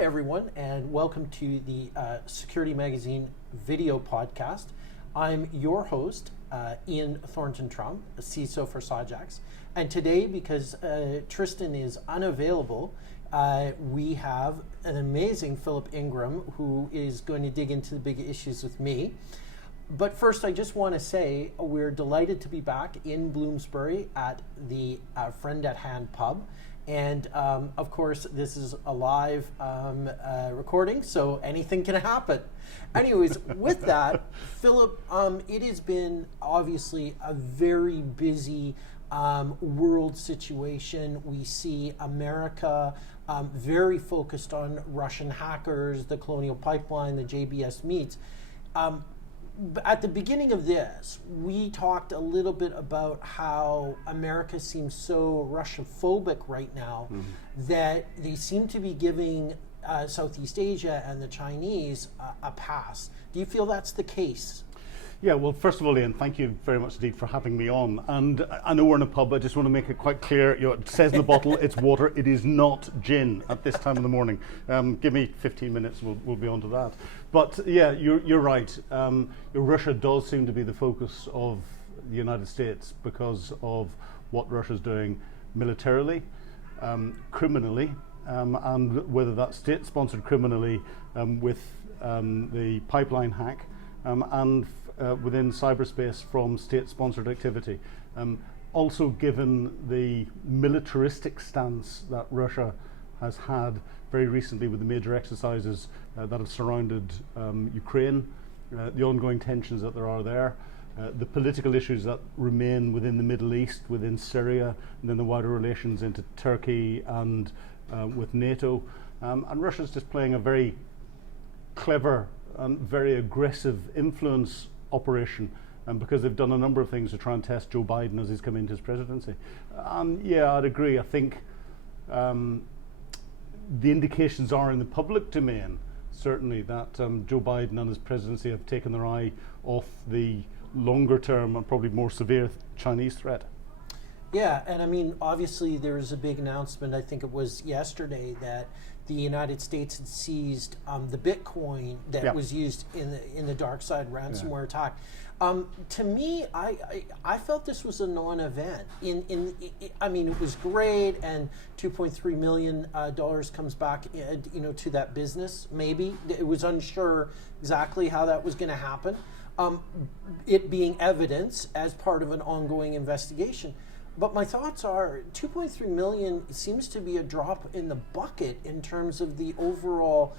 Hi, everyone, and welcome to the Security Magazine video podcast. I'm your host, Ian Thornton-Trump, CISO for Hijack. And today, because Tristan is unavailable, we have an amazing Philip Ingram who is going to dig into the big issues with me. But first, I just want to say we're delighted to be back in Bloomsbury at the Friend at Hand pub. And of course, this is a live recording, so anything can happen. Anyways, with that, Philip, it has been obviously a very busy world situation. We see America very focused on Russian hackers, the Colonial Pipeline, the JBS meets. At the beginning of this, we talked a little bit about how America seems so Russia-phobic right now that they seem to be giving Southeast Asia and the Chinese a pass. Do you feel that's the case? Yeah, well, first of all, Ian, thank you very much indeed for having me on. And I know we're in a pub, I just want to make it quite clear, it says in the bottle it's water, it is not gin at this time of the morning. Give me 15 minutes, we'll be on to that. But yeah, you're right. Russia does seem to be the focus of the United States because of what Russia's doing militarily, criminally, and whether that's state-sponsored criminally with the pipeline hack, and within cyberspace from state-sponsored activity. Also given the militaristic stance that Russia has had very recently with the major exercises that have surrounded Ukraine, the ongoing tensions that there are there, the political issues that remain within the Middle East, within Syria, and then the wider relations into Turkey and with NATO. And Russia's just playing a very clever and very aggressive influence operation, because they've done a number of things to try and test Joe Biden as he's come into his presidency. Yeah, I'd agree. I think the indications are in the public domain, certainly, that Joe Biden and his presidency have taken their eye off the longer term and probably more severe Chinese threat. Yeah, and I mean, obviously there was a big announcement, I think it was yesterday, that the United States had seized the Bitcoin that was used in the dark side ransomware attack. To me, I felt this was a non-event. I mean, it was great, and $2.3 million comes back, to that business. Maybe it was unsure exactly how that was going to happen. It being evidence as part of an ongoing investigation. But my thoughts are 2.3 million seems to be a drop in the bucket in terms of the overall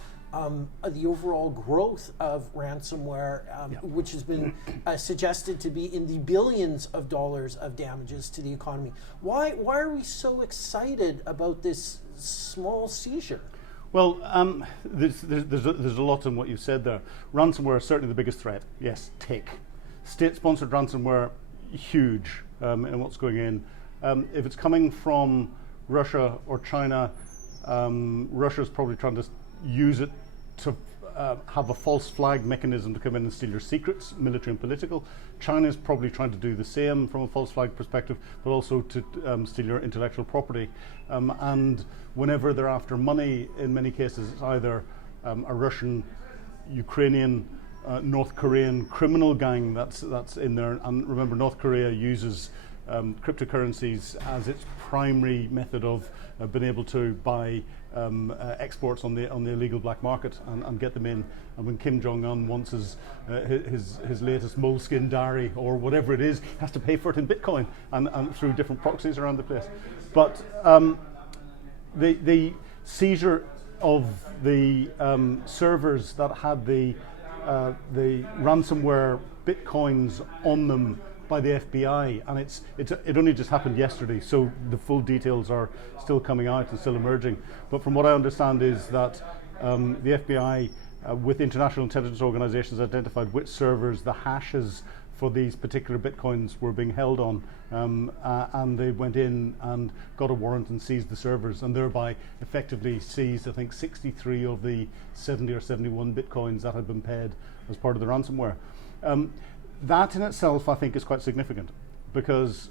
growth of ransomware, which has been suggested to be in the billions of dollars of damages to the economy. Why are we so excited about this small seizure? Well, there's a lot in what you said there. Ransomware is certainly the biggest threat. Yes, tick. State-sponsored ransomware, huge. In what's going in. If it's coming from Russia or China, Russia's probably trying to use it to have a false flag mechanism to come in and steal your secrets, military and political. China's probably trying to do the same from a false flag perspective, but also to steal your intellectual property. And whenever they're after money, in many cases, it's either a Russian, Ukrainian, North Korean criminal gang that's in there. And remember, North Korea uses cryptocurrencies as its primary method of being able to buy exports on the illegal black market and get them in. And when Kim Jong-un wants his latest moleskin diary or whatever it is, he has to pay for it in Bitcoin and through different proxies around the place. But the seizure of the servers that had the ransomware bitcoins on them by the FBI, and it only just happened yesterday, so the full details are still coming out and still emerging. But from what I understand is that the FBI, with international intelligence organizations, identified which servers the hashes for these particular bitcoins were being held on, and they went in and got a warrant and seized the servers, and thereby effectively seized, I think, 63 of the 70 or 71 bitcoins that had been paid as part of the ransomware. That in itself, I think, is quite significant, because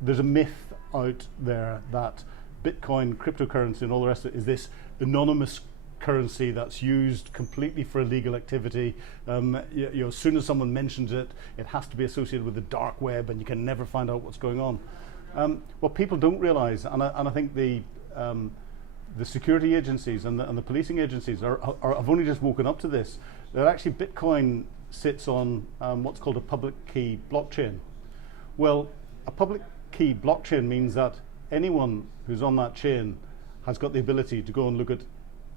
there's a myth out there that Bitcoin, cryptocurrency, and all the rest of it is this anonymous currency that's used completely for illegal activity. As soon as someone mentions it, it has to be associated with the dark web, and you can never find out what's going on. What people don't realize, and I think the security agencies and the policing agencies have only just woken up to this, that actually Bitcoin sits on what's called a public key blockchain. Well, a public key blockchain means that anyone who's on that chain has got the ability to go and look at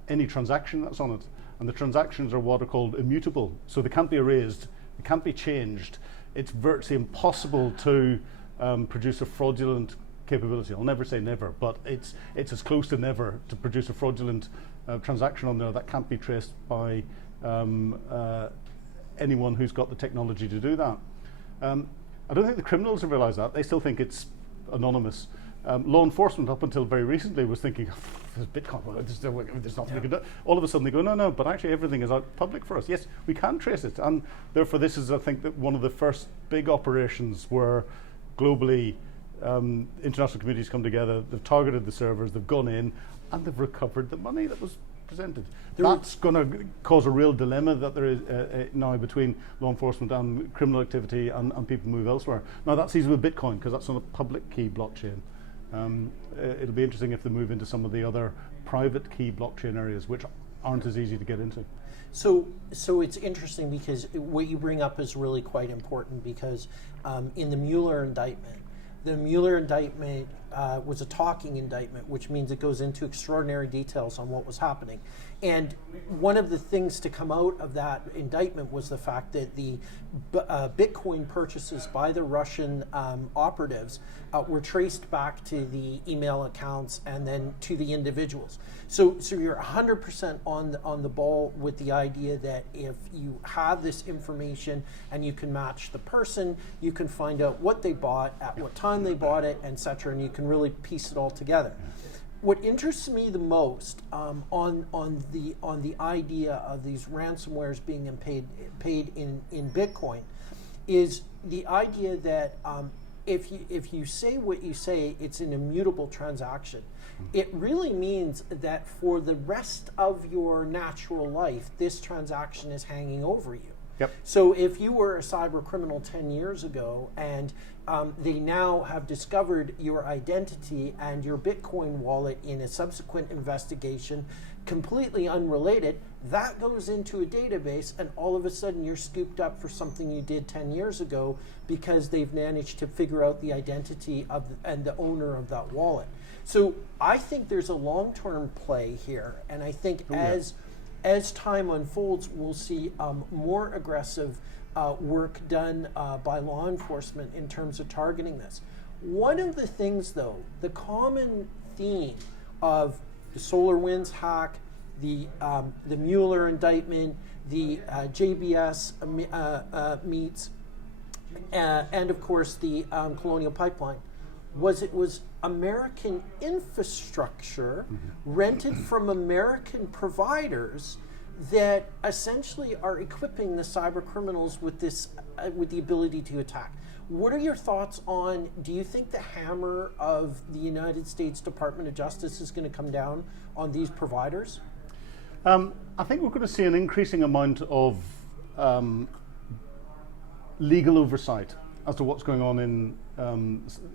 any transaction that's on it. And the transactions are what are called immutable. So they can't be erased, they can't be changed. It's virtually impossible to produce a fraudulent capability. I'll never say never, but it's as close to never to produce a fraudulent transaction on there that can't be traced by anyone who's got the technology to do that. I don't think the criminals have realized that. They still think it's anonymous. Law enforcement, up until very recently, was thinking, there's Bitcoin, there's nothing we can do. All of a sudden they go, no, but actually everything is out public for us. Yes, we can trace it. And therefore this is, I think, that one of the first big operations where globally international communities come together, they've targeted the servers, they've gone in, and they've recovered the money that was presented. That's going to cause a real dilemma that there is now between law enforcement and criminal activity, and people move elsewhere. Now that's easy with Bitcoin because that's on a public key blockchain. It'll be interesting if they move into some of the other private key blockchain areas, which aren't as easy to get into. So it's interesting because what you bring up is really quite important, because in the Mueller indictment, was a talking indictment, which means it goes into extraordinary details on what was happening. And one of the things to come out of that indictment was the fact that the Bitcoin purchases by the Russian operatives were traced back to the email accounts and then to the individuals. So you're 100% on the ball with the idea that if you have this information and you can match the person, you can find out what they bought, at what time they bought it, etc., and you can really piece it all together. What interests me the most on the idea of these ransomwares being paid in Bitcoin is the idea that if you say what you say, it's an immutable transaction. It really means that for the rest of your natural life, this transaction is hanging over you. Yep. So if you were a cyber criminal 10 years ago and they now have discovered your identity and your Bitcoin wallet in a subsequent investigation, completely unrelated, that goes into a database, and all of a sudden you're scooped up for something you did 10 years ago because they've managed to figure out the identity of and the owner of that wallet. So I think there's a long-term play here, and I think as time unfolds, we'll see more aggressive work done by law enforcement in terms of targeting this. One of the things, though, the common theme of the SolarWinds hack, the Mueller indictment, the JBS meets, and of course the Colonial Pipeline, it was American infrastructure rented from American providers that essentially are equipping the cyber criminals with this, with the ability to attack. What are your thoughts on, do you think the hammer of the United States Department of Justice is going to come down on these providers? I think we're going to see an increasing amount of legal oversight as to what's going on in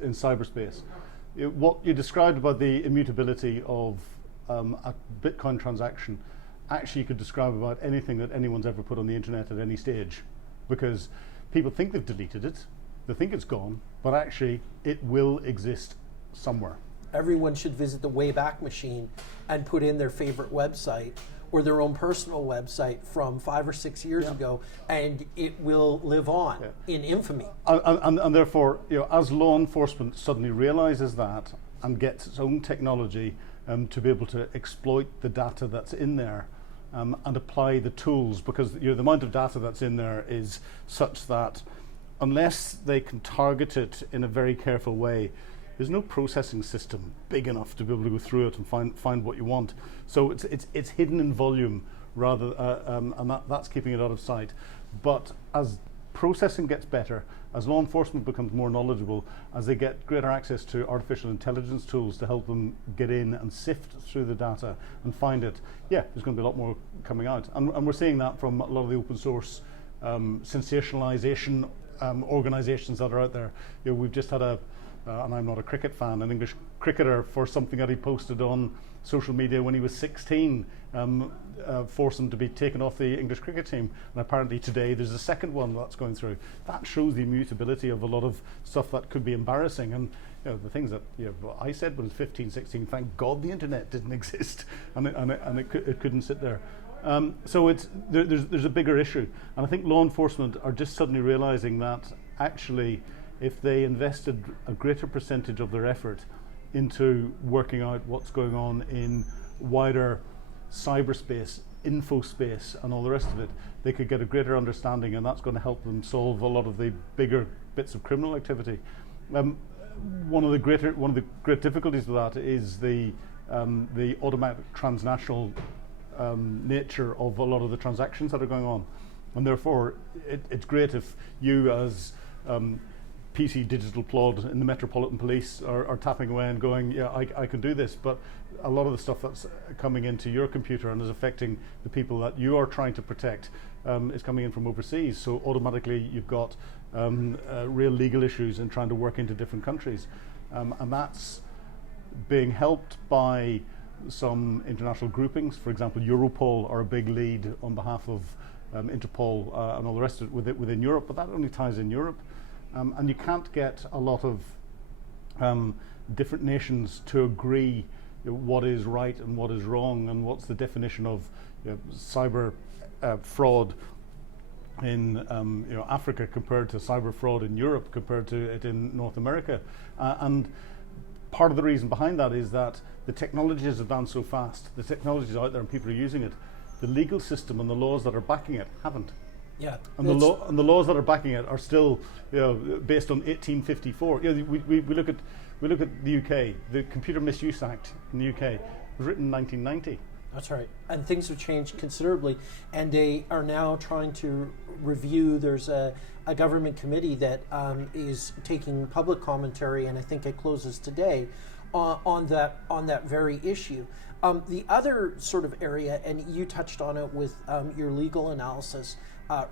cyberspace. What you described about the immutability of a Bitcoin transaction, actually you could describe about anything that anyone's ever put on the internet at any stage, because people think they've deleted it, they think it's gone, but actually it will exist somewhere. Everyone should visit the Wayback Machine and put in their favorite website or their own personal website from 5 or 6 years ago, and it will live on in infamy. And therefore, as law enforcement suddenly realizes that and gets its own technology to be able to exploit the data that's in there and apply the tools, because the amount of data that's in there is such that unless they can target it in a very careful way, there's no processing system big enough to be able to go through it and find what you want. So it's hidden in volume rather, and that's keeping it out of sight. But as processing gets better, as law enforcement becomes more knowledgeable, as they get greater access to artificial intelligence tools to help them get in and sift through the data and find it, yeah, there's going to be a lot more coming out. And we're seeing that from a lot of the open source sensationalization organizations that are out there. You know, we've just had and I'm not a cricket fan, an English cricketer, for something that he posted on social media when he was 16, forced him to be taken off the English cricket team. And apparently today there's a second one that's going through. That shows the immutability of a lot of stuff that could be embarrassing. And you know, the things that I said when I was 15, 16, thank God the internet didn't exist, and it couldn't sit there. So there's a bigger issue. And I think law enforcement are just suddenly realizing that actually, if they invested a greater percentage of their effort into working out what's going on in wider cyberspace, infospace, and all the rest of it, they could get a greater understanding, and that's going to help them solve a lot of the bigger bits of criminal activity. One of the great difficulties with that is the automatic transnational nature of a lot of the transactions that are going on, and therefore it's great if you as PC digital plod in the Metropolitan Police are tapping away and going, yeah, I can do this, but a lot of the stuff that's coming into your computer and is affecting the people that you are trying to protect is coming in from overseas. So automatically you've got real legal issues in trying to work into different countries, and that's being helped by some international groupings. For example, Europol are a big lead on behalf of Interpol and all the rest of it within Europe, but that only ties in Europe. And you can't get a lot of different nations to agree what is right and what is wrong, and what's the definition of cyber fraud in Africa compared to cyber fraud in Europe compared to it in North America. And part of the reason behind that is that the technology has advanced so fast, the technology is out there and people are using it. The legal system and the laws that are backing it haven't. Yeah, and the laws that are backing it are still, based on 1854. We look at the UK. The Computer Misuse Act in the UK was written in 1990. That's right, and things have changed considerably, and they are now trying to review. There's a government committee that is taking public commentary, and I think it closes today on that very issue. The other sort of area, and you touched on it with your legal analysis.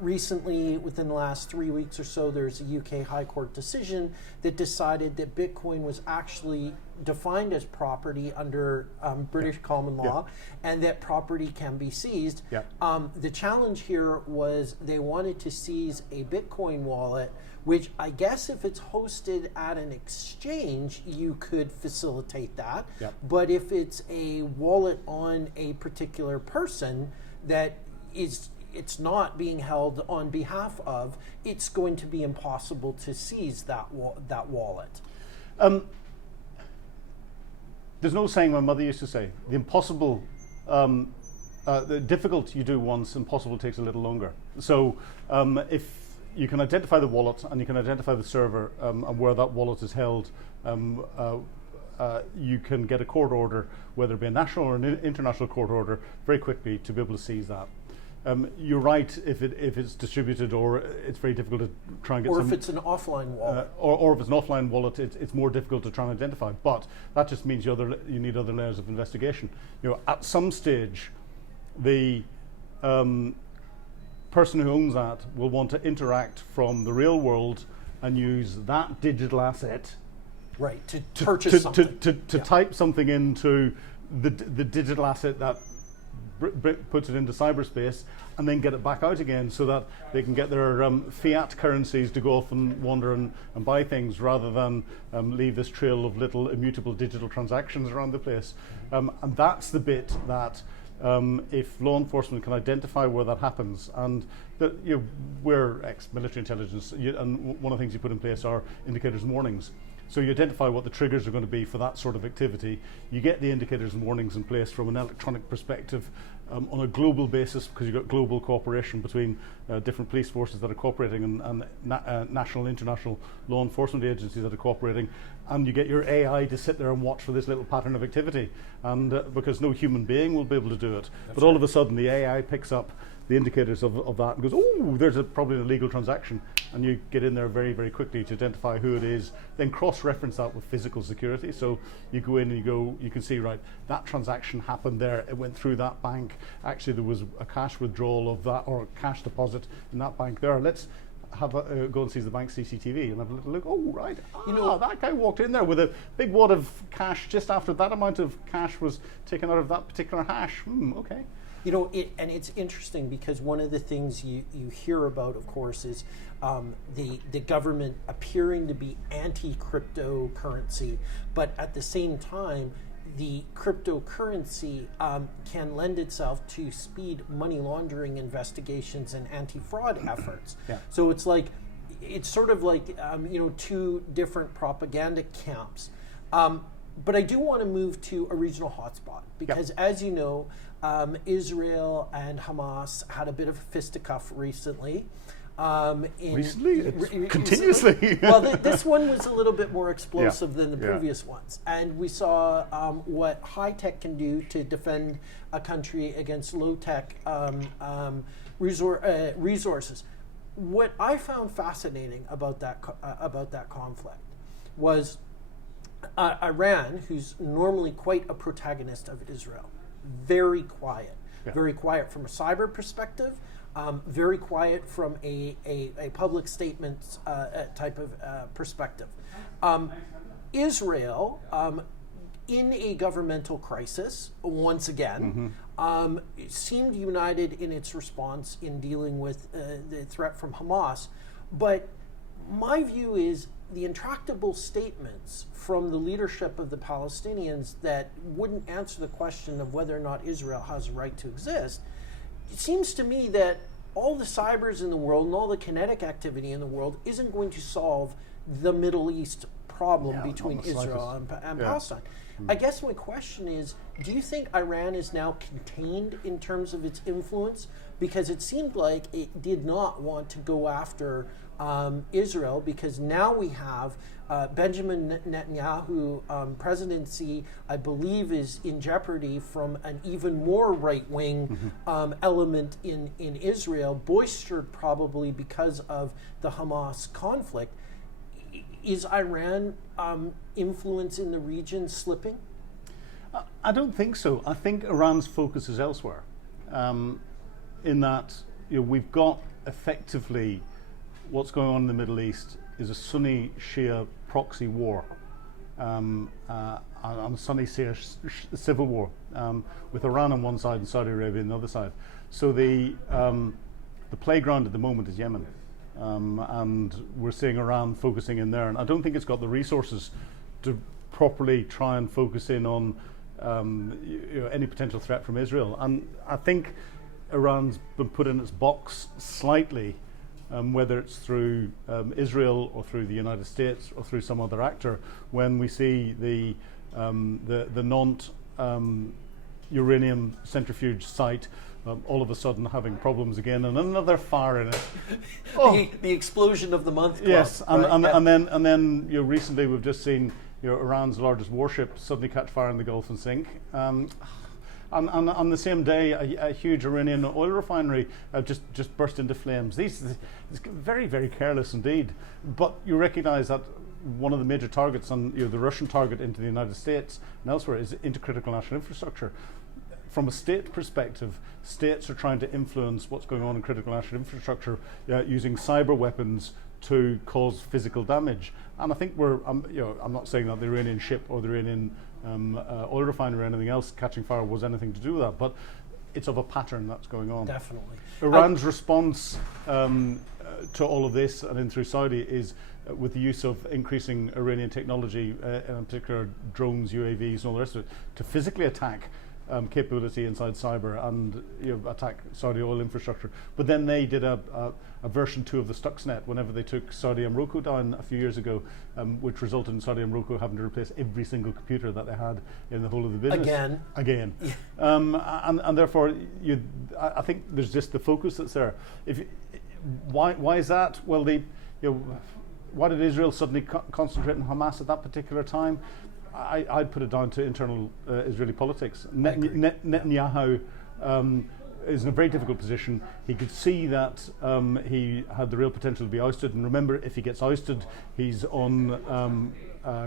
Recently, within the last 3 weeks or so, there's a UK High Court decision that decided that Bitcoin was actually defined as property under British common law, and that property can be seized. The challenge here was they wanted to seize a Bitcoin wallet, which I guess if it's hosted at an exchange, you could facilitate that. But if it's a wallet on a particular person that it's not being held on behalf of, it's going to be impossible to seize that wallet. There's no saying my mother used to say, the impossible, the difficult you do once, impossible takes a little longer. So if you can identify the wallet and you can identify the server and where that wallet is held, you can get a court order, whether it be a national or an international court order, very quickly to be able to seize that. You're right, if it's distributed, or it's very difficult to try and get or if it's an offline wallet. Or if it's an offline wallet, it's more difficult to try and identify. But that just means you need other layers of investigation. At some stage, the person who owns that will want to interact from the real world and use that digital asset to purchase something. To type something into the digital asset that puts it into cyberspace, and then get it back out again, so that they can get their fiat currencies to go off and wander and buy things, rather than leave this trail of little immutable digital transactions around the place. And that's the bit that if law enforcement can identify where that happens, and we're ex-military intelligence, and one of the things you put in place are indicators and warnings. So you identify what the triggers are going to be for that sort of activity. You get the indicators and warnings in place from an electronic perspective on a global basis, because you've got global cooperation between different police forces that are cooperating and national and international law enforcement agencies that are cooperating. And you get your AI to sit there and watch for this little pattern of activity. And because no human being will be able to do it. But all of a sudden the AI picks up the indicators of that and goes, oh, there's probably an illegal transaction, and you get in there very, very quickly to identify who it is, then cross-reference that with physical security. So you go in and you can see, right, that transaction happened there, it went through that bank, actually there was a cash withdrawal of that, or a cash deposit in that bank there. Let's have go and see the bank CCTV and have a little look. Oh, right, that guy walked in there with a big wad of cash just after that amount of cash was taken out of that particular hash. Okay. And it's interesting because one of the things you hear about, of course, is the government appearing to be anti-cryptocurrency, but at the same time, the cryptocurrency can lend itself to speed money laundering investigations and anti-fraud efforts. Yeah. So it's sort of like two different propaganda camps. But I do want to move to a regional hotspot because, as you know, Israel and Hamas had a bit of a fisticuff recently. Continuously. Well, this one was a little bit more explosive than the previous ones. And we saw what high tech can do to defend a country against low tech resources. What I found fascinating about that conflict was Iran, who's normally quite a protagonist of Israel, very quiet from a cyber perspective. Very quiet from a public statements type of perspective. Israel, in a governmental crisis, once again, seemed united in its response in dealing with the threat from Hamas. But my view is the intractable statements from the leadership of the Palestinians that wouldn't answer the question of whether or not Israel has a right to exist. It seems to me that all the cybers in the world and all the kinetic activity in the world isn't going to solve the Middle East problem between Israel and Palestine. I guess my question is, do you think Iran is now contained in terms of its influence? Because it seemed like it did not want to go after Israel, because now we have Benjamin Netanyahu presidency, I believe, is in jeopardy from an even more right-wing element in Israel, boistered probably because of the Hamas conflict. Is Iran influence in the region slipping? I don't think so. I think Iran's focus is elsewhere. In that we've got effectively what's going on in the Middle East is a Sunni Shia proxy war, a Sunni Shia civil war, with Iran on one side and Saudi Arabia on the other side. So the playground at the moment is Yemen, and we're seeing Iran focusing in there. And I don't think it's got the resources to properly try and focus in on any potential threat from Israel. And I think Iran's been put in its box slightly. Whether it's through Israel or through the United States or through some other actor, when we see the Nantes uranium centrifuge site all of a sudden having problems again, and another fire in it. The explosion of the month. Club, yes, and right? and then recently we've just seen Iran's largest warship suddenly catch fire in the Gulf and sink. On the same day, a huge Iranian oil refinery just burst into flames. It's very, very careless indeed. But you recognise that one of the major targets on the Russian target into the United States and elsewhere is into critical national infrastructure. From a state perspective, states are trying to influence what's going on in critical national infrastructure using cyber weapons to cause physical damage. And I think I'm not saying that the Iranian ship or the Iranian oil refinery or anything else catching fire was anything to do with that, but it's of a pattern that's going on. Definitely. Iran's response to all of this, and in through Saudi, is with the use of increasing Iranian technology, in particular drones, UAVs, and all the rest of it, to physically attack capability inside cyber and attack Saudi oil infrastructure. But then they did a version 2 of the Stuxnet whenever they took Saudi Aramco down a few years ago, which resulted in Saudi Aramco having to replace every single computer that they had in the whole of the business. Again. And therefore, I think there's just the focus that's there. Why is that? Well, why did Israel suddenly concentrate on Hamas at that particular time? I'd put it down to internal Israeli politics. Netanyahu is in a very difficult position. He could see that he had the real potential to be ousted. And remember, if he gets ousted, he's on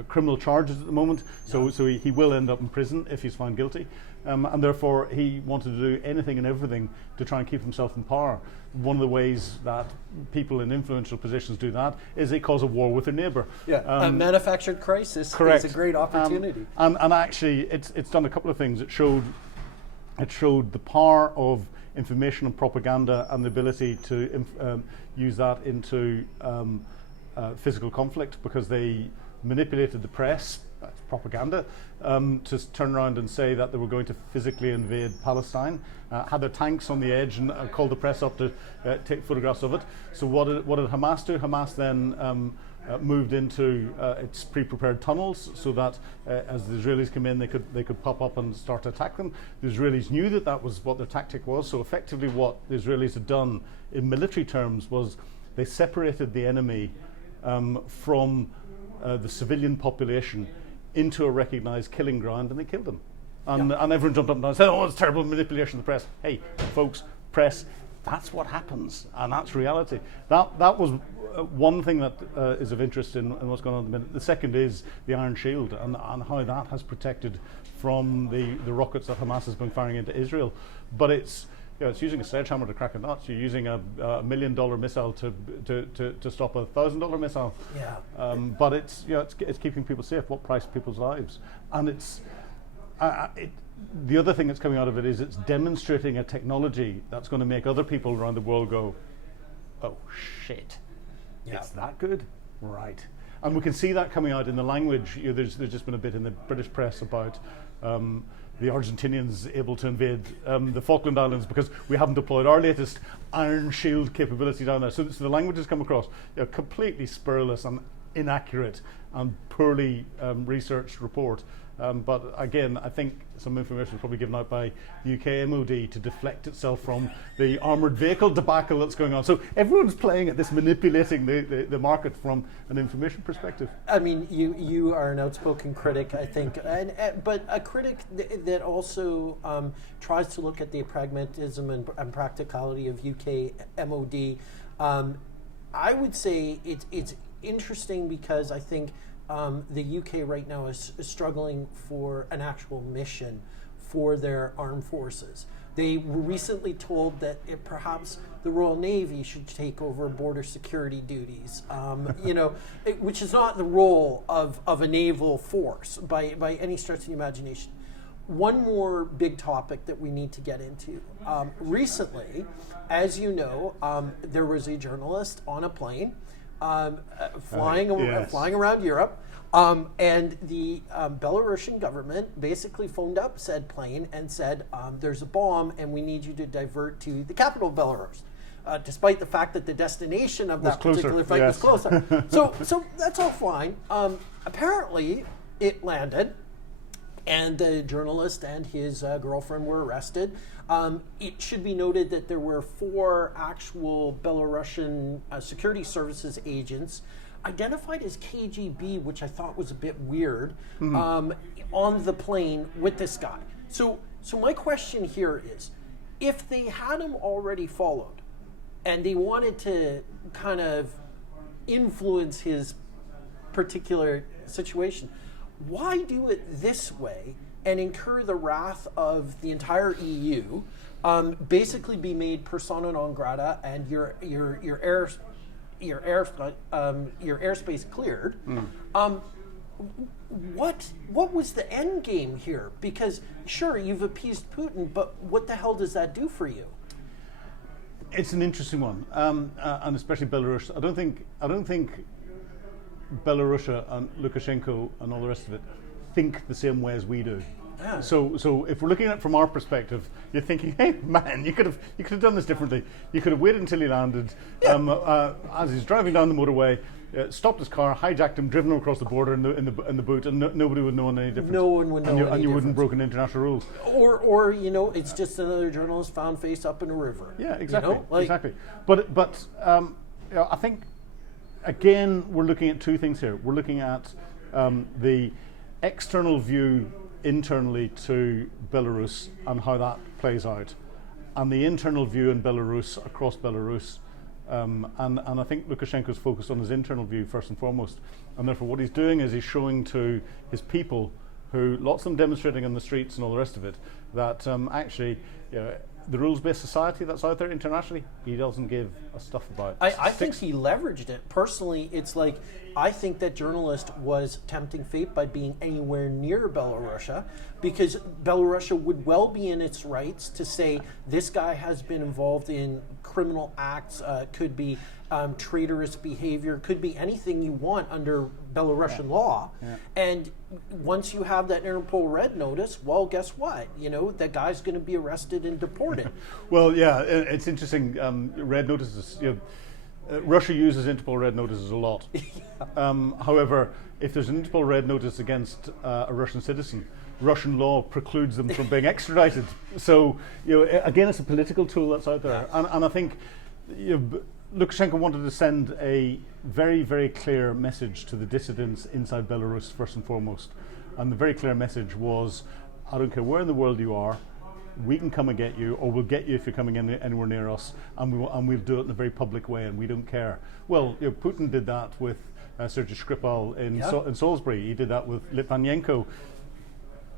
criminal charges at the moment. So he will end up in prison if he's found guilty. And therefore, he wanted to do anything and everything to try and keep himself in power. One of the ways that people in influential positions do that is they cause a war with their neighbour. A manufactured crisis correct. is a great opportunity. And actually, it's done a couple of things. It showed the power of information and propaganda and the ability to use that into physical conflict, because they manipulated the press, that's propaganda, to turn around and say that they were going to physically invade Palestine, had their tanks on the edge and called the press up to take photographs of it. So what did Hamas do? Hamas then moved into its pre-prepared tunnels, so that as the Israelis came in, they could pop up and start to attack them. The Israelis knew that that was what their tactic was. So effectively, what the Israelis had done in military terms was they separated the enemy from the civilian population into a recognised killing ground, and they killed them. And everyone jumped up and down and said, "Oh, it's terrible manipulation of the press." Hey, folks, press. That's what happens, and that's reality. That was one thing that is of interest in what's going on at the minute. The second is the Iron Shield and how that has protected from the rockets that Hamas has been firing into Israel. But it's using a sledgehammer to crack a nut. You're using a $1 million missile to stop a $1,000 missile. Yeah. But it's keeping people safe. What price people's lives? And the other thing that's coming out of it is it's demonstrating a technology that's going to make other people around the world go, "Oh shit, it's that good?" Right. And we can see that coming out in the language. There's just been a bit in the British press about the Argentinians able to invade the Falkland Islands because we haven't deployed our latest Iron Shield capability down there. So the language has come across completely spurless and inaccurate and poorly researched report. But again, I think some information was probably given out by the UK MOD to deflect itself from the armoured vehicle debacle that's going on. So everyone's playing at this, manipulating the market from an information perspective. I mean, you are an outspoken critic, I think, but a critic that also tries to look at the pragmatism and practicality of UK MOD. I would say it's interesting because I think the UK right now is struggling for an actual mission for their armed forces. They were recently told that perhaps the Royal Navy should take over border security duties, which is not the role of a naval force by any stretch of the imagination. One more big topic that we need to get into. Recently, as you know, there was a journalist on a plane flying around Europe, and the Belarusian government basically phoned up said plane and said, "There's a bomb, and we need you to divert to the capital of Belarus," despite the fact that the destination of that particular flight was closer. So that's all fine. Apparently, it landed, and the journalist and his girlfriend were arrested. It should be noted that there were 4 actual Belarusian security services agents identified as KGB, which I thought was a bit weird, on the plane with this guy. So my question here is, if they had him already followed and they wanted to kind of influence his particular situation, why do it this way and incur the wrath of the entire EU, basically be made persona non grata, and your airspace cleared? What was the end game here? Because sure, you've appeased Putin, but what the hell does that do for you? It's an interesting one, and especially Belarus. I don't think Belarus and Lukashenko and all the rest of it think the same way as we do. Yeah. So if we're looking at it from our perspective, you're thinking, "Hey man, you could have done this differently. You could have waited until he landed, as he's driving down the motorway, stopped his car, hijacked him, driven him across the border in the boot, and nobody would know any difference. No one would know any difference. And you wouldn't have broken international rules. Or it's just another journalist found face up in a river. Yeah, exactly, exactly. But I think again we're looking at 2 things here. We're looking at the external view internally to Belarus and how that plays out. and the internal view in Belarus, across Belarus. And I think Lukashenko's focused on his internal view first and foremost. And therefore what he's doing is he's showing to his people, who lots of them demonstrating in the streets and all the rest of it, that actually, the rules-based society that's out there internationally, he doesn't give a stuff about. I think he leveraged it. Personally, it's like, I think that journalist was tempting fate by being anywhere near Belarus, because Belarus would well be in its rights to say this guy has been involved in criminal acts, could be traitorous behavior, could be anything you want under Belarusian law. Yeah. And once you have that Interpol red notice, well, guess what? That guy's going to be arrested and deported. Well, yeah, it's interesting. Red notices, Russia uses Interpol red notices a lot. However, if there's an Interpol red notice against a Russian citizen, Russian law precludes them from being extradited. So, again, it's a political tool that's out there. And I think Lukashenko wanted to send a very, very clear message to the dissidents inside Belarus, first and foremost. And the very clear message was, I don't care where in the world you are, we can come and get you, or we'll get you if you're coming in anywhere near us, and we'll do it in a very public way, and we don't care. Well, Putin did that with Sergei Skripal in Salisbury. He did that with Litvinenko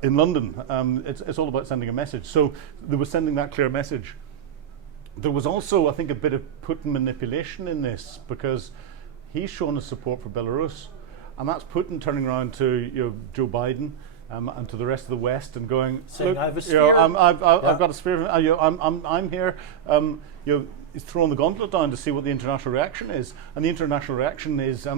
in London. It's all about sending a message. So they were sending that clear message. There was also, I think, a bit of Putin manipulation in this, because he's shown his support for Belarus, and that's Putin turning around to Joe Biden and to the rest of the West and going, saying, I have a sphere. I've got a sphere. I'm here. He's throwing the gauntlet down to see what the international reaction is, and the international reaction is,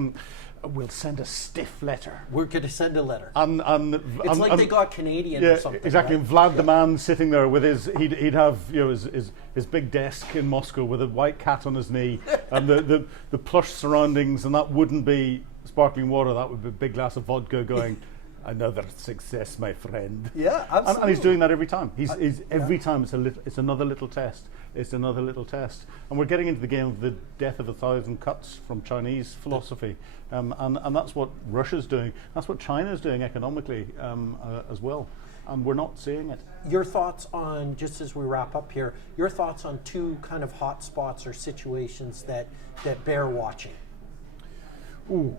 we'll send a stiff letter. We're going to send a letter. It's like they got Canadian or something. Exactly. Right? And Vlad the man sitting there with he'd have his big desk in Moscow with a white cat on his knee, and the plush surroundings, and that wouldn't be sparkling water. That would be a big glass of vodka going. Another success, my friend. Yeah, absolutely. And he's doing that every time. Every time it's another little test. It's another little test. And we're getting into the game of the death of 1,000 cuts from Chinese philosophy. And that's what Russia's doing. That's what China's doing economically as well. And we're not seeing it. Your thoughts on, just as we wrap up here, your thoughts on two kind of hot spots or situations that bear watching? Ooh.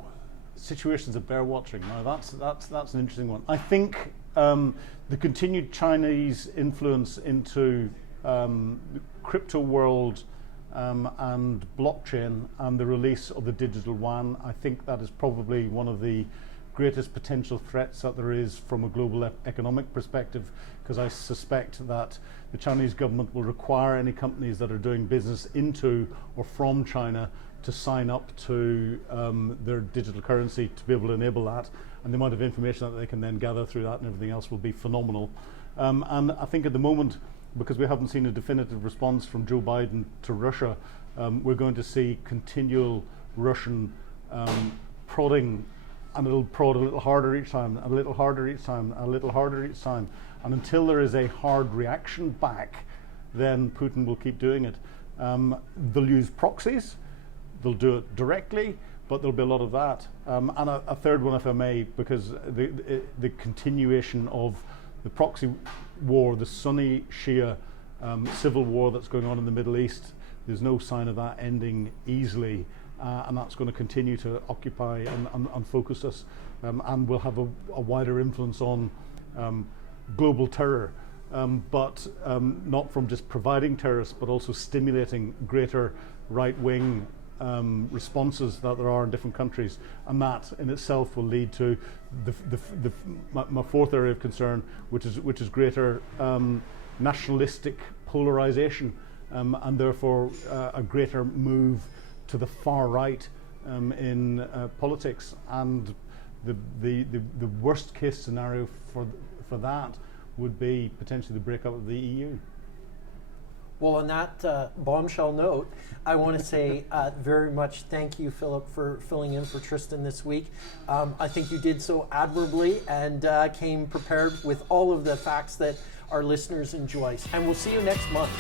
Situations that bear watching. Now that's an interesting one. I think the continued Chinese influence into the crypto world and blockchain and the release of the digital yuan, I think that is probably one of the greatest potential threats that there is from a global economic perspective, because I suspect that the Chinese government will require any companies that are doing business into or from China to sign up to their digital currency to be able to enable that, and the amount of information that they can then gather through that and everything else will be phenomenal. And I think at the moment, because we haven't seen a definitive response from Joe Biden to Russia, we're going to see continual Russian prodding, and it'll prod a little harder each time, a little harder each time, a little harder each time, and until there is a hard reaction back, then Putin will keep doing it. They'll use proxies. They'll do it directly, but there'll be a lot of that. And a third one, if I may, because the continuation of the proxy war, the Sunni Shia civil war that's going on in the Middle East, there's no sign of that ending easily, and that's going to continue to occupy and focus us, and will have a wider influence on global terror, but not from just providing terrorists, but also stimulating greater right-wing responses that there are in different countries, and that in itself will lead to my fourth area of concern, which is greater nationalistic polarization, and therefore a greater move to the far right in politics. And the worst case scenario for that would be potentially the breakup of the EU. Well, on that bombshell note, I want to say very much thank you, Philip, for filling in for Tristan this week. I think you did so admirably and came prepared with all of the facts that our listeners enjoy. And we'll see you next month.